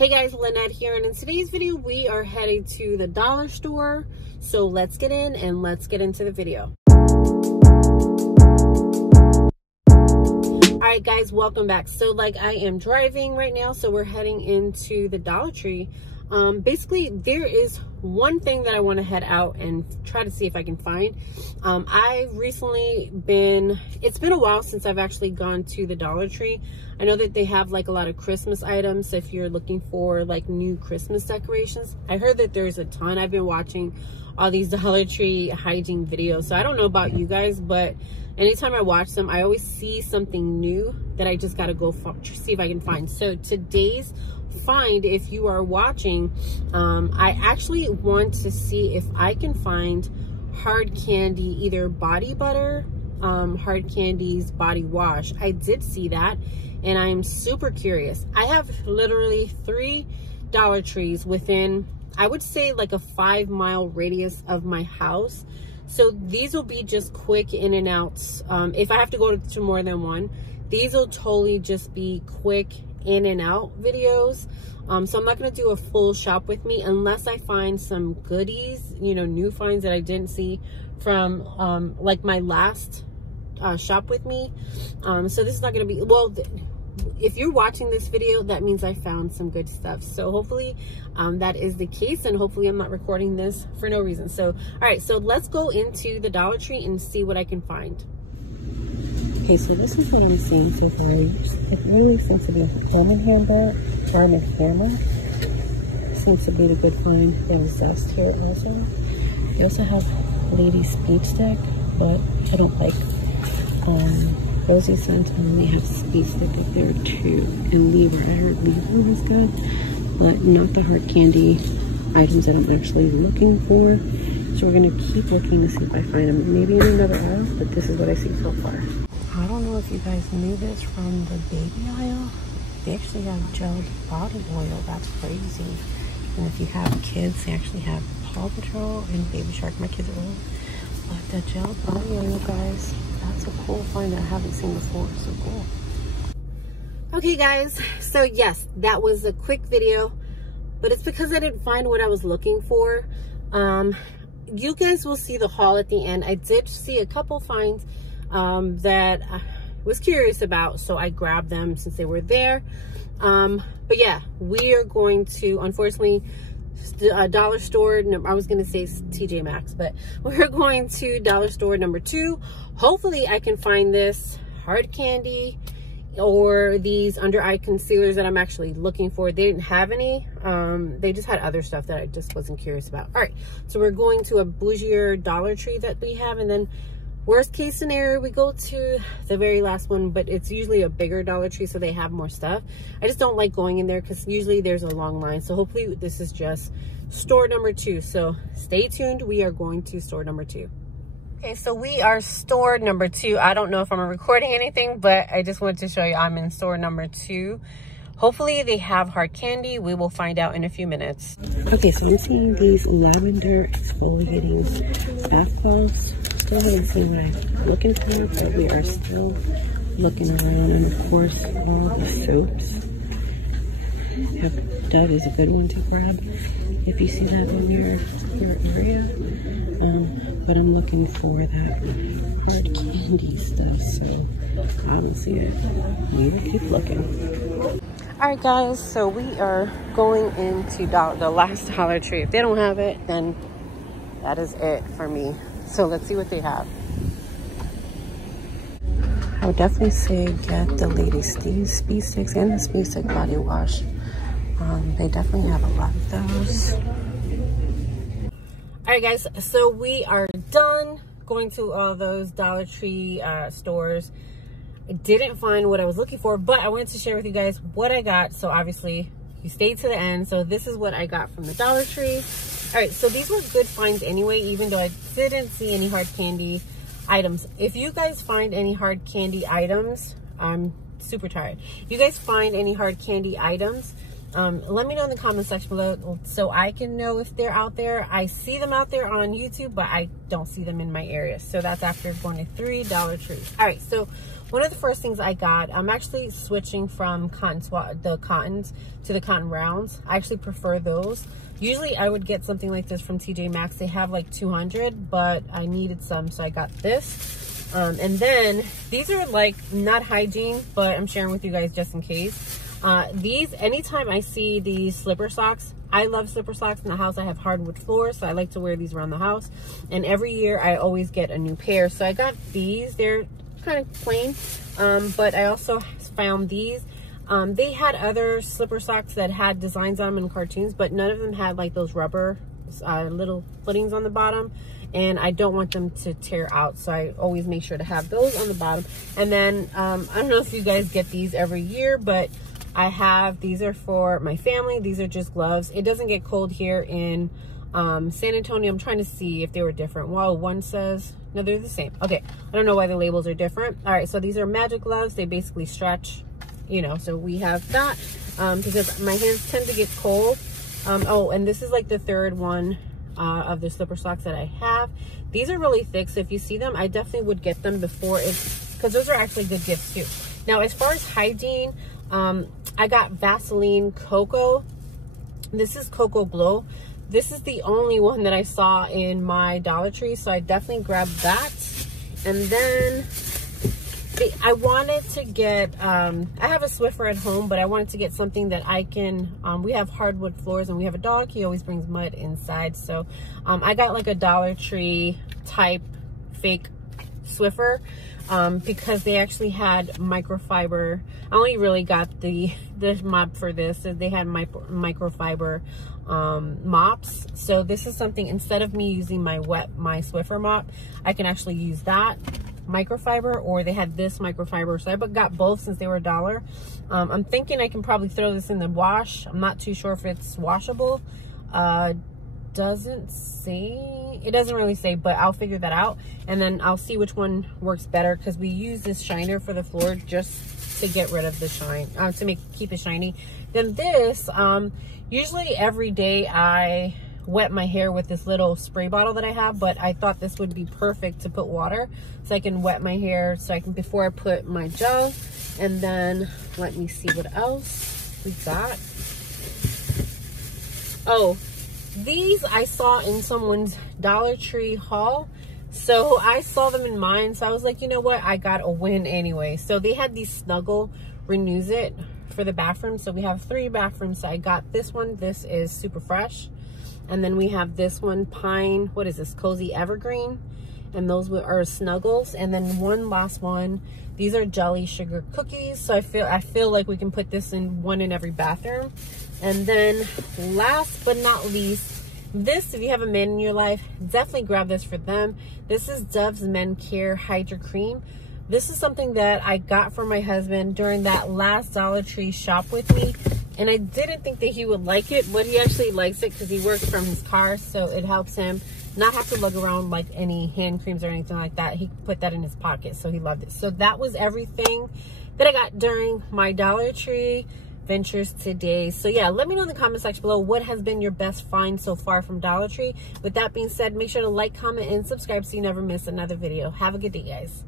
Hey guys, Lynette here, and in today's video we are heading to the dollar store. So let's get in and let's get into the video. Alright guys, welcome back. So like I am driving right now, so we're heading into the Dollar Tree. Basically there is one thing that I want to head out and try to see if I can find. I've recently it's been a while since I've actually gone to the Dollar Tree. I know that they have like a lot of Christmas items if you're looking for like new Christmas decorations. I heard that there's a ton. I've been watching all these Dollar Tree hygiene videos, so I don't know about you guys, but anytime I watch them, I always see something new that I just got to go see if I can find. So today's find, if you are watching, I actually want to see if I can find Hard Candy, either body butter, Hard Candy's body wash. I did see that and I'm super curious. I have literally 3 Dollar Trees within, I would say, like a 5-mile radius of my house. So these will be just quick in and outs. If I have to go to more than one, these will totally just be quick in and out videos. So I'm not going to do a full shop with me unless I find some goodies, you know, new finds that I didn't see from like my last shop with me. So this is not going to be, well, if you're watching this video, that means I found some good stuff. So hopefully that is the case, and hopefully I'm not recording this for no reason. So all right, so let's go into the Dollar Tree and see what I can find. Okay, so this is what I'm seeing so far. It really seems to be Arm and Hammer. Seems to be the good find. They have Zest here also. They also have Lady Speed Stick, but I don't like Rosy Scent, and they have Speed Stick up there too. And Lever, I heard Lever is good, but not the Hard Candy items that I'm actually looking for. So we're gonna keep looking to see if I find them. Maybe in another aisle, but this is what I see so far. I don't know if you guys knew this from the baby aisle. They actually have gelled body oil. That's crazy. And if you have kids, they actually have Paw Patrol and Baby Shark. My kids are old. But the gelled body oil, guys, that's a cool find that I haven't seen before. So cool. Okay, guys. So yes, that was a quick video, but it's because I didn't find what I was looking for. You guys will see the haul at the end. I did see a couple finds that I was curious about, so I grabbed them since they were there. But yeah, we are going to, unfortunately, dollar store, I was gonna say TJ Maxx, but we're going to dollar store number 2. Hopefully I can find this Hard Candy or these under eye concealers that I'm actually looking for. They didn't have any. They just had other stuff that I just wasn't curious about. All right, so we're going to a bougier Dollar Tree that we have, and then worst case scenario, we go to the very last one, but it's usually a bigger Dollar Tree, so they have more stuff. I just don't like going in there because usually there's a long line. So hopefully this is just store number 2. So stay tuned. We are going to store number 2. Okay, so we are store number 2. I don't know if I'm recording anything, but I just wanted to show you I'm in store number 2. Hopefully they have Hard Candy. We will find out in a few minutes. Okay, so I'm seeing these Lavender exfoliating bath balls. Still haven't seen what I'm looking for, but we are still looking around. And of course, all the soaps. Dove is a good one to grab if you see that in your area. But I'm looking for that Hard Candy stuff, so I don't see it. We will keep looking. Alright guys, so we are going into the last Dollar Tree. If they don't have it, then that is it for me. So let's see what they have. I would definitely say get the Lady Speed Sticks and the Speed Stick body wash. They definitely have a lot of those. Alright guys, so we are done going to all those Dollar Tree stores. I didn't find what I was looking for, but I wanted to share with you guys what I got. So obviously you stayed to the end. So this is what I got from the Dollar Tree. All right, so these were good finds anyway, even though I didn't see any Hard Candy items. If you guys find any Hard Candy items, I'm super tired. If you guys find any Hard Candy items, Let me know in the comment section below so I can know if they're out there. I see them out there on YouTube, but I don't see them in my area. So that's after going to 3 Dollar Trees. All right, so one of the first things I got, I'm actually switching from the cottons to the cotton rounds. I actually prefer those. Usually I would get something like this from TJ Maxx. They have like 200, but I needed some, so I got this. And then these are like not hygiene, but I'm sharing with you guys just in case. These, anytime I see these slipper socks, I love slipper socks. In the house I have hardwood floors, so I like to wear these around the house, and every year I always get a new pair. So I got these. They're kind of plain, but I also found these. They had other slipper socks that had designs on them in cartoons, but none of them had like those rubber little footings on the bottom, and I don't want them to tear out, so I always make sure to have those on the bottom. And then I don't know if you guys get these every year, but I have, these are for my family. These are just gloves. It doesn't get cold here in San Antonio. I'm trying to see if they were different. Wow, one says, no, they're the same. Okay, I don't know why the labels are different. All right, so these are magic gloves. They basically stretch, you know, so we have that because my hands tend to get cold. Oh, and this is like the third one of the slipper socks that I have. These are really thick, so if you see them, I definitely would get them before it's, because those are actually good gifts too. Now, as far as hygiene, I got Vaseline Cocoa. This is Cocoa Glow. This is the only one that I saw in my Dollar Tree, so I definitely grabbed that. And then I wanted to get, I have a Swiffer at home, but I wanted to get something that I can, we have hardwood floors and we have a dog. He always brings mud inside. So I got like a Dollar Tree type fake Swiffer because they actually had microfiber. I only really got the mop for this. So they had microfiber mops. So this is something, instead of me using my Swiffer mop, I can actually use that microfiber, or they had this microfiber. So I got both since they were $1. I'm thinking I can probably throw this in the wash. I'm not too sure if it's washable. Doesn't say, it doesn't really say, but I'll figure that out, and then I'll see which one works better, because we use this shiner for the floor just to get rid of the shine, to keep it shiny. Then this, usually every day I wet my hair with this little spray bottle that I have, but I thought this would be perfect to put water, so I can wet my hair, so I can, before I put my gel. And then let me see what else we got. Oh, these I saw in someone's Dollar Tree haul, so I saw them in mine, so I was like, you know what, I got a win anyway. So they had these Snuggle Renuzit for the bathroom, so we have 3 bathrooms. So I got this one. This is super fresh. And then we have this one, Pine, what is this, Cozy Evergreen, and those are Snuggles. And then one last one, these are Jelly Sugar Cookies. So I feel like we can put this in one in every bathroom. And then last but not least, this, if you have a man in your life, definitely grab this for them. This is Dove's Men Care Hydra Cream. This is something that I got for my husband during that last Dollar Tree shop with me. And I didn't think that he would like it, but he actually likes it because he works from his car, so it helps him not have to lug around like any hand creams or anything like that. He put that in his pocket, so he loved it. So that was everything that I got during my Dollar Tree ventures today. So yeah, let me know in the comment section below what has been your best find so far from Dollar Tree. With that being said, make sure to like, comment, and subscribe so you never miss another video. Have a good day, guys.